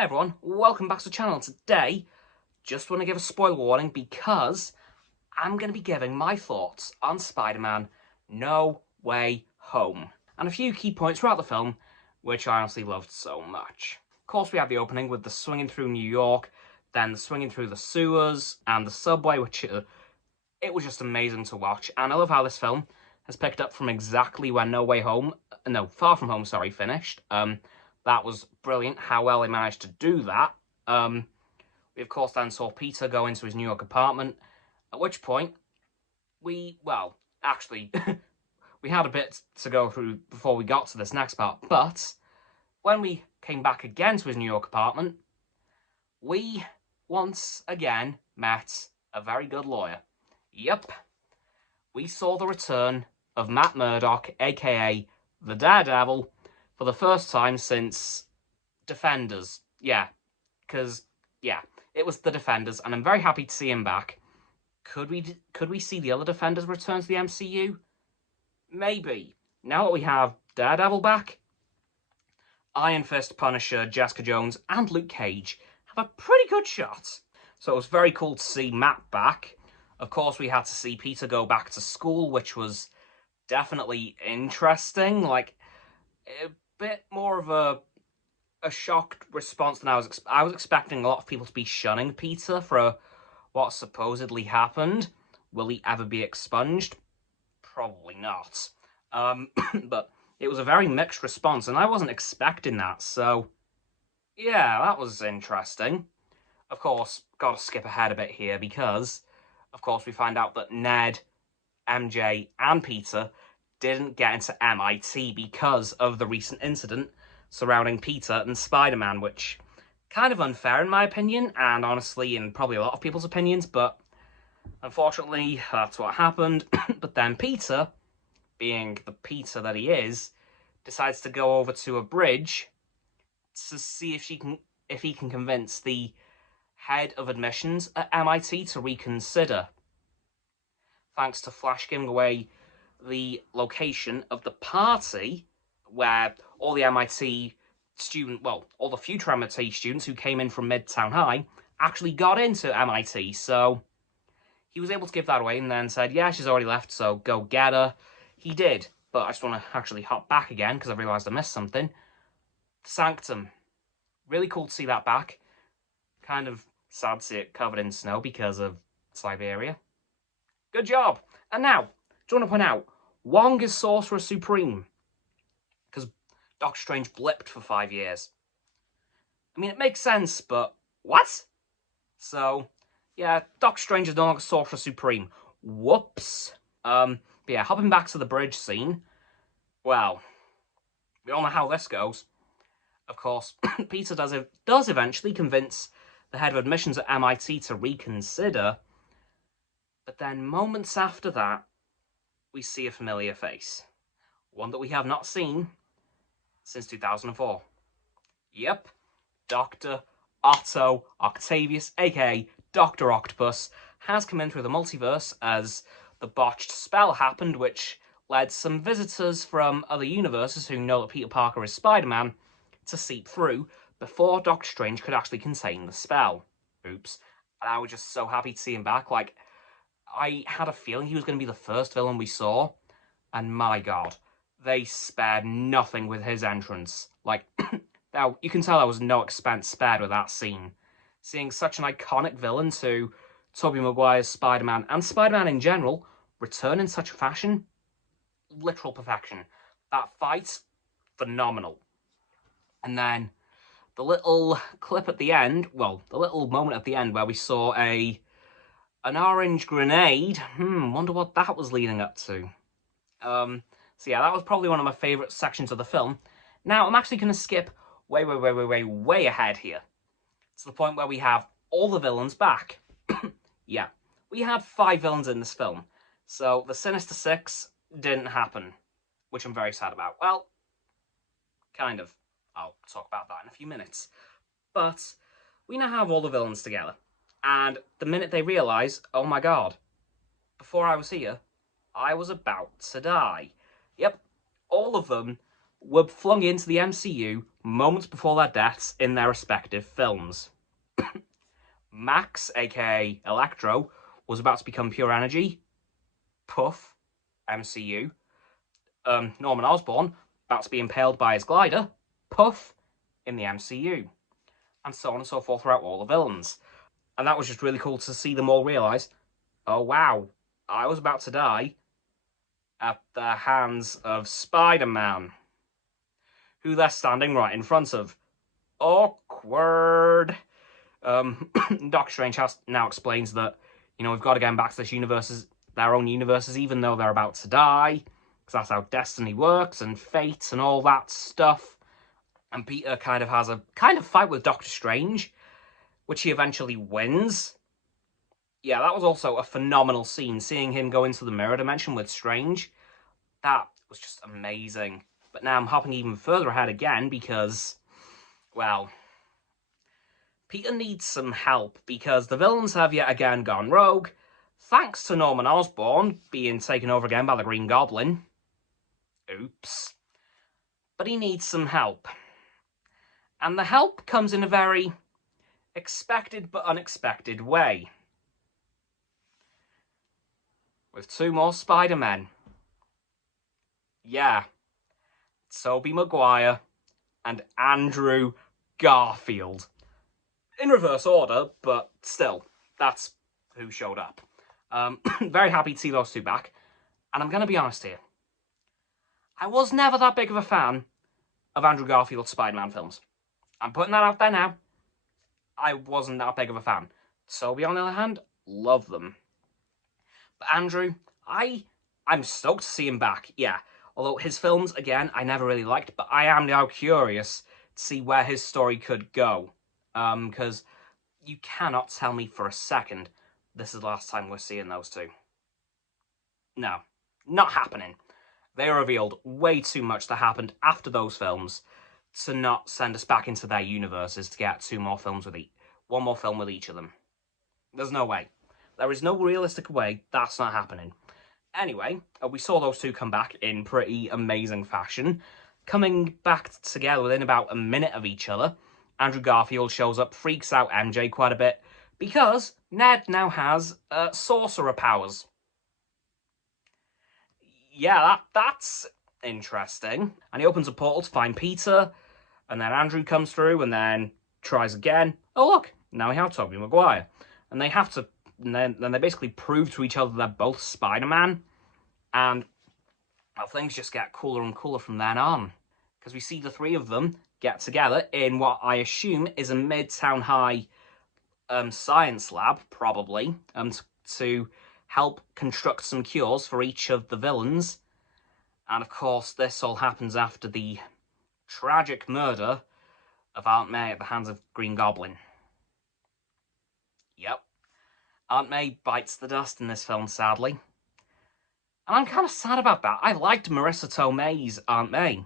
Hey everyone, welcome back to the channel. Today, just want to give a spoiler warning because I'm going to be giving my thoughts on Spider-Man No Way Home. And a few key points throughout the film, which I honestly loved so much. Of course, we have the opening with the swinging through New York, then the swinging through the sewers and the subway, which it was just amazing to watch. And I love how this film has picked up from exactly when Far From Home, finished. That was brilliant, how well they managed to do that. We, of course, then saw Peter go into his New York apartment, at which point we had a bit to go through before we got to this next part, but when we came back again to his New York apartment, we once again met a very good lawyer. Yep, we saw the return of Matt Murdock, aka the Daredevil, for the first time since Defenders. Yeah, because, it was the Defenders, and I'm very happy to see him back. Could we see the other Defenders return to the MCU? Maybe. Now that we have Daredevil back, Iron Fist, Punisher, Jessica Jones, and Luke Cage have a pretty good shot. So it was very cool to see Matt back. Of course, we had to see Peter go back to school, which was definitely interesting. Like, a bit more of a shocked response than I was expecting a lot of people to be shunning Peter for what supposedly happened. Will he ever be expunged? Probably not. But it was a very mixed response, and I wasn't expecting that, so yeah, that was interesting. Of course, gotta skip ahead a bit here because, of course, we find out that Ned, MJ, and Peter didn't get into MIT because of the recent incident surrounding Peter and Spider-Man, which kind of unfair in my opinion, and honestly in probably a lot of people's opinions, but unfortunately that's what happened. But then Peter, being the Peter that he is, decides to go over to a bridge to see if he can convince the head of admissions at MIT to reconsider, thanks to Flash giving away the location of the party where all the all the future MIT students who came in from Midtown High actually got into MIT. So he was able to give that away and then said, yeah, she's already left, so go get her. He did, but I just want to actually hop back again because I realised I missed something. Sanctum. Really cool to see that back. Kind of sad to see it covered in snow because of Siberia. Good job. And now, do you want to point out, Wong is Sorcerer Supreme because Doctor Strange blipped for 5 years. I mean, it makes sense, but what? So, yeah, Doctor Strange is no longer Sorcerer Supreme. Whoops. But yeah, hopping back to the bridge scene. Well, we all know how this goes. Of course, Peter does eventually convince the head of admissions at MIT to reconsider, but then moments after that, we see a familiar face. One that we have not seen since 2004. Yep, Dr. Otto Octavius, aka Dr. Octopus, has come in through the multiverse as the botched spell happened, which led some visitors from other universes who know that Peter Parker is Spider-Man to seep through before Doctor Strange could actually contain the spell. Oops. And I was just so happy to see him back. Like, I had a feeling he was going to be the first villain we saw, and my god, they spared nothing with his entrance. Like, now, you can tell there was no expense spared with that scene. Seeing such an iconic villain to Tobey Maguire's Spider-Man, and Spider-Man in general, return in such a fashion, literal perfection. That fight, phenomenal. And then the little clip at the end, well, the little moment at the end where we saw an orange grenade. Wonder what that was leading up to. So yeah, that was probably one of my favourite sections of the film. Now, I'm actually going to skip way ahead here. To the point where we have all the villains back. Yeah, we had 5 villains in this film. So the Sinister Six didn't happen, which I'm very sad about. Well, kind of. I'll talk about that in a few minutes. But we now have all the villains together. And the minute they realise, oh my god, before I was here, I was about to die. Yep, all of them were flung into the MCU moments before their deaths in their respective films. Max, aka Electro, was about to become pure energy. Puff, MCU. Norman Osborn, about to be impaled by his glider. Puff, in the MCU. And so on and so forth throughout all the villains. And that was just really cool to see them all realise, oh wow, I was about to die at the hands of Spider-Man, who they're standing right in front of. Awkward. Doctor Strange now explains that, we've got to get them back to this universes, their own universes, even though they're about to die, because that's how destiny works, and fate, and all that stuff. And Peter kind of has a fight with Doctor Strange, which he eventually wins. Yeah, that was also a phenomenal scene, seeing him go into the mirror dimension with Strange. That was just amazing. But now I'm hopping even further ahead again because, well, Peter needs some help because the villains have yet again gone rogue, thanks to Norman Osborn being taken over again by the Green Goblin. Oops. But he needs some help. And the help comes in a very expected but unexpected way. With 2 more Spider-Men. Yeah. Tobey Maguire and Andrew Garfield. In reverse order, but still, that's who showed up. Very happy to see those 2 back. And I'm going to be honest here. I was never that big of a fan of Andrew Garfield's Spider-Man films. I'm putting that out there now. I wasn't that big of a fan. Tobey, on the other hand, love them. But Andrew, I'm stoked to see him back, yeah. Although his films, again, I never really liked, but I am now curious to see where his story could go. Because you cannot tell me for a second this is the last time we're seeing those 2. No, not happening. They revealed way too much that happened after those films to not send us back into their universes to get 2 more films with one more film with each of them. There's no way. There is no realistic way that's not happening. Anyway, we saw those 2 come back in pretty amazing fashion, coming back together within about a minute of each other. Andrew Garfield shows up, freaks out MJ quite a bit, because Ned now has sorcerer powers. Yeah, that's interesting. And he opens a portal to find Peter, and then Andrew comes through, and then tries again. Oh look, now we have Tobey Maguire. And they have to, and then they basically prove to each other they're both Spider-Man, and well, things just get cooler and cooler from then on. Because we see the 3 of them get together in what I assume is a Midtown High science lab, probably, to help construct some cures for each of the villains. And of course, this all happens after the tragic murder of Aunt May at the hands of Green Goblin. Yep. Aunt May bites the dust in this film, sadly. And I'm kind of sad about that. I liked Marissa Tomei's Aunt May.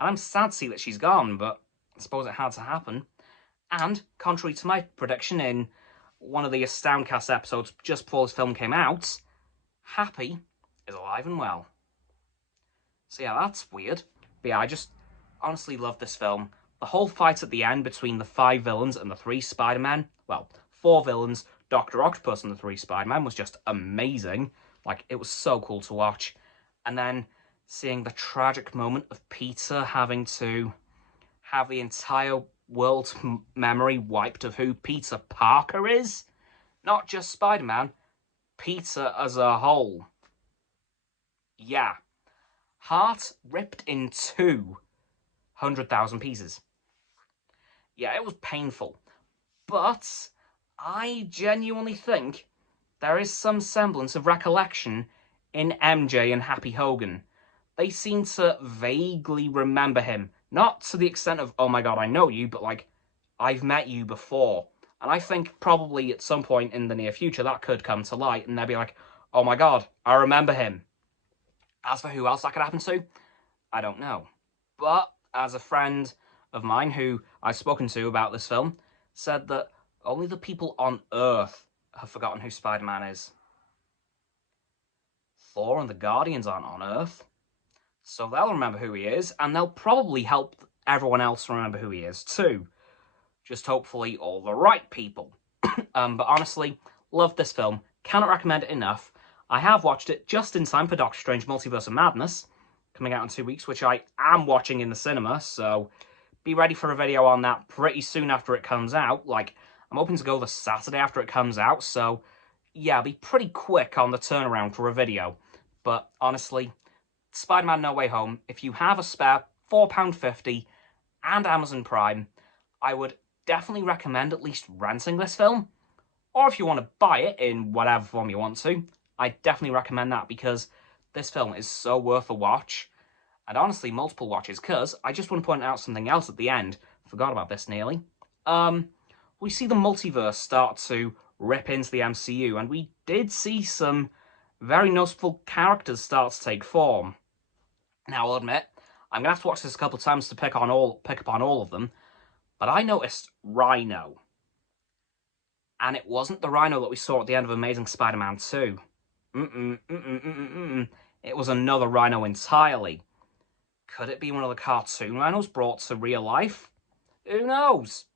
And I'm sad to see that she's gone, but I suppose it had to happen. And, contrary to my prediction in one of the Astoundcast episodes just before this film came out, Happy is alive and well. So yeah, that's weird. But yeah, I just honestly love this film. The whole fight at the end between the 5 villains and the 3 Spider-Men, well, 4 villains, Dr. Octopus and the 3 Spider-Men was just amazing. Like, it was so cool to watch. And then seeing the tragic moment of Peter having to have the entire world's memory wiped of who Peter Parker is. Not just Spider-Man, Peter as a whole. Yeah. Heart ripped in 200,000 pieces. Yeah, it was painful. But I genuinely think there is some semblance of recollection in MJ and Happy Hogan. They seem to vaguely remember him. Not to the extent of, oh my god, I know you, but like, I've met you before. And I think probably at some point in the near future that could come to light and they'll be like, oh my god, I remember him. As for who else that could happen to, I don't know. But as a friend of mine who I've spoken to about this film said that only the people on Earth have forgotten who Spider-Man is. Thor and the Guardians aren't on Earth. So they'll remember who he is, and they'll probably help everyone else remember who he is too. Just hopefully all the right people. But honestly, love this film. Cannot recommend it enough. I have watched it just in time for Doctor Strange Multiverse of Madness, coming out in 2 weeks, which I am watching in the cinema, so be ready for a video on that pretty soon after it comes out. Like, I'm hoping to go the Saturday after it comes out, so yeah, be pretty quick on the turnaround for a video. But honestly, Spider-Man No Way Home, if you have a spare £4.50 and Amazon Prime, I would definitely recommend at least renting this film. Or if you want to buy it in whatever form you want to, I definitely recommend that, because this film is so worth a watch. And honestly, multiple watches, because I just want to point out something else at the end. Forgot about this nearly. We see the multiverse start to rip into the MCU, and we did see some very noticeable characters start to take form. Now, I'll admit, I'm going to have to watch this a couple of times to pick up on all of them, but I noticed Rhino. And it wasn't the Rhino that we saw at the end of Amazing Spider-Man 2. It was another Rhino entirely. Could it be one of the cartoon Rhinos brought to real life? Who knows?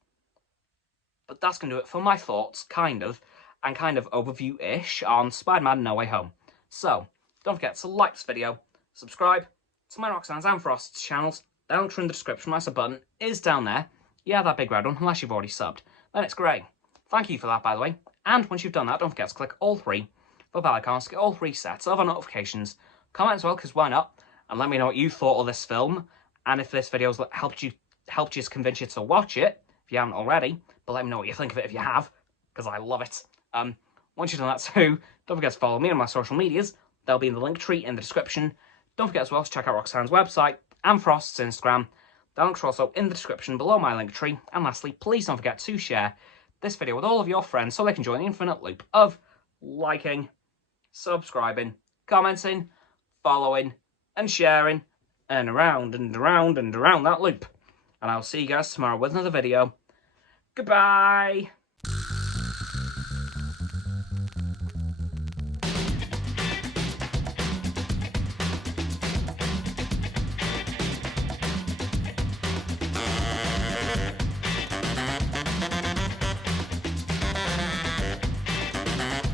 But that's going to do it for my thoughts, kind of overview-ish on Spider-Man No Way Home. So, don't forget to like this video, subscribe to my Roxanne's and Frost's channels. The link in the description, my sub button is down there. Yeah, that big red one, unless you've already subbed. Then it's grey. Thank you for that, by the way. And once you've done that, don't forget to click all three for bell icons to get all 3 sets of our notifications. Comment as well, because why not? And let me know what you thought of this film, and if this video's helped you convince you to watch it, if you haven't already. But let me know what you think of it if you have, because I love it. Once you've done that too, don't forget to follow me on my social medias. They'll be in the link tree in the description. Don't forget as well to check out Roxanne's website and Frost's Instagram. The links are also in the description below my link tree. And lastly, please don't forget to share this video with all of your friends so they can join the infinite loop of liking, subscribing, commenting, following, and sharing, and around and around and around that loop. And I'll see you guys tomorrow with another video. Goodbye!